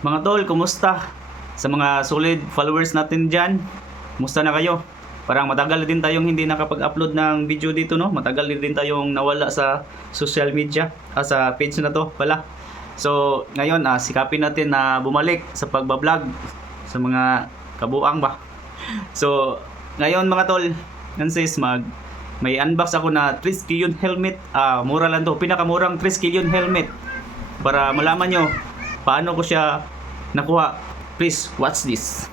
Mga tol, kumusta? Sa mga solid followers natin dyan, kumusta na kayo? Parang matagal din tayong hindi nakapag-upload ng video dito, no? Matagal din tayong nawala sa social media, sa page na to pala. So, ngayon, sikapin natin na bumalik sa pagbablog sa mga kabuang ba. So, ngayon mga tol, nansis may unbox ako na Triskelion helmet. Mura lang to, pinakamurang Triskelion helmet. Para malaman nyo paano ko siya nakuha. Please watch this.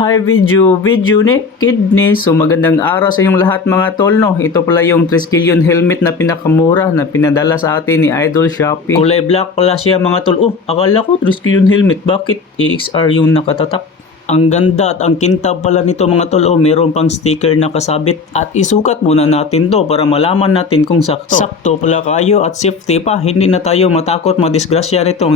Hi video ni Kidney. So magandang araw sa inyong lahat mga tol, no. Ito pala yung Triskelion helmet na pinakamura na pinadala sa atin ni Idol Shopee. Kulay black pala siya mga tol. Akala ko Triskelion helmet, bakit EXR yung nakatatak? Ang ganda at ang kintab pala nito mga tol. Meron pang sticker na kasabit. At isukat muna natin to para malaman natin kung sakto. Sakto pala kayo at safety pa. Hindi na tayo matakot madisgrasya nito.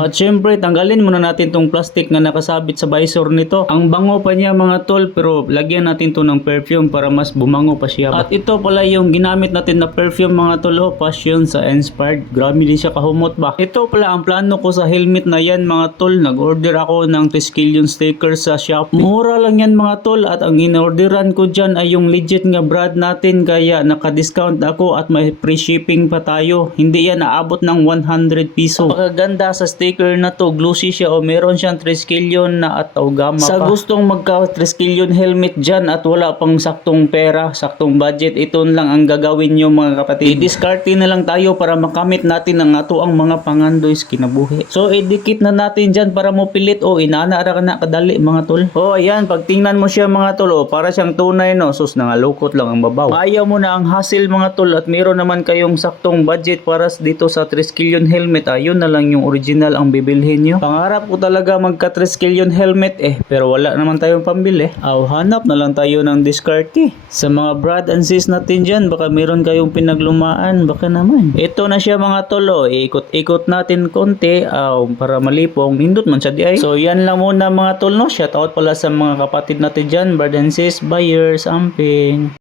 At syempre tanggalin muna natin tong plastic na nakasabit sa visor nito. Ang bango pa niya mga tol, pero lagyan natin to ng perfume para mas bumango pa siya. At ito pala yung ginamit natin na perfume mga tol. Passion sa Inspired. Grabe din siya kahumot ba. Ito pala ang plano ko sa helmet na yan mga tol. Nag-order ako ng Triskelion sticker sa Shopee. Mura lang yan mga tol, at ang in-orderan ko dyan ay yung legit nga brand natin, kaya naka-discount ako at may free shipping pa tayo. Hindi yan naabot ng 100 piso. Napakaganda sa sticker na to, glossy siya, meron siyang Triskelion na at gama pa. Sa gustong magka-Triskelion helmet dyan at wala pang saktong pera, saktong budget, ito lang ang gagawin nyo mga kapatid. I-discarte na lang tayo para makamit natin ang ato ang mga pangandoys kinabuhi. So idikit na natin dyan para mo pilit inaanara ka na kadali mga tol. Ayan, pag tingnan mo siya mga tol, para siyang tunay, no. Sus, nangalukot lang ang babaw. Ayaw mo na ang hassle mga tol, at meron naman kayong saktong budget para dito sa Triskelion helmet, ayun na lang yung original ang bibilhin nyo. Pangarap ko talaga magka Triskelion helmet pero wala naman tayong pambili. Hanap na lang tayo ng discarte. Sa mga brad and sis natin dyan, baka meron kayong pinaglumaan, baka naman. Ito na siya mga tol, ikot-ikot natin konti para malipong. Hindot man siya di ay. So yan lang muna mga tol, no. Shout out pala sa mga kapatid natin dyan, brad and sis, buyers, amping.